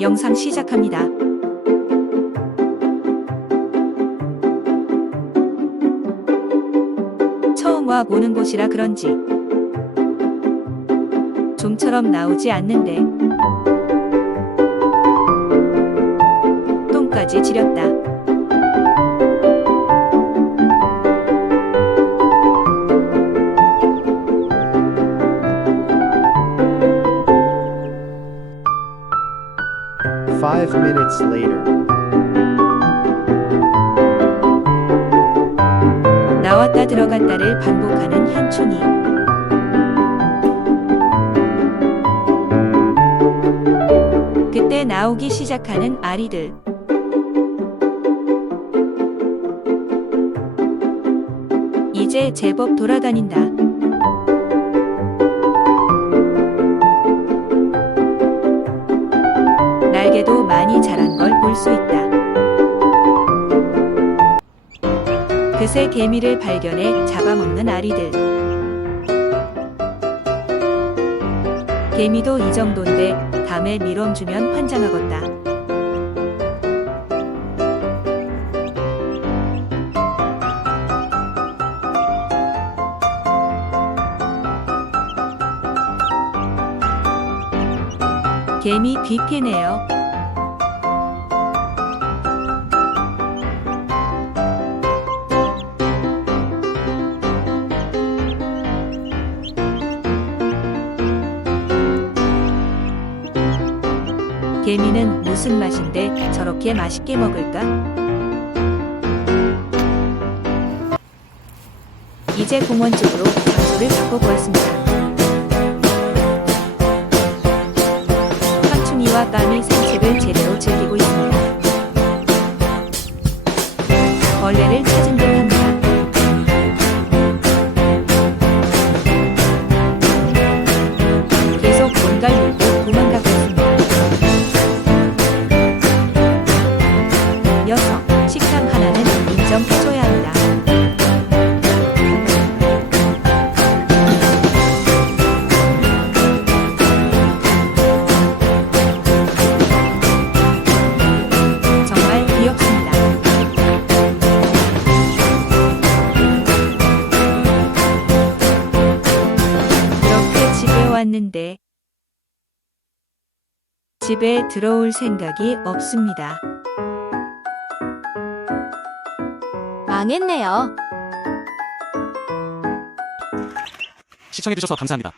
영상 시작합니다. 처음 와 보는 곳이라 그런지 좀처럼 나오지 않는데 똥까지 지렸다. Five minutes later. 나왔다 들어갔다를 반복하는 현충이. 그때 나오기 시작하는 아리들. 이제 제법 돌아다닌다. 많이 자란 걸 볼 수 있다. 그새 개미를 발견해 잡아먹는 아리들. 개미도 이 정도인데 담에 밀웜 주면 환장하겠다. 개미 뒤패네요. 개미는 무슨 맛인데 저렇게 맛있게 먹을까? 이제 공원 쪽으로 장소를 바꿔보았습니다. 황충이와 까미 이렇게 집에 왔는데 집에 들어올 생각이 없습니다. 망했네요. 시청해주셔서 감사합니다.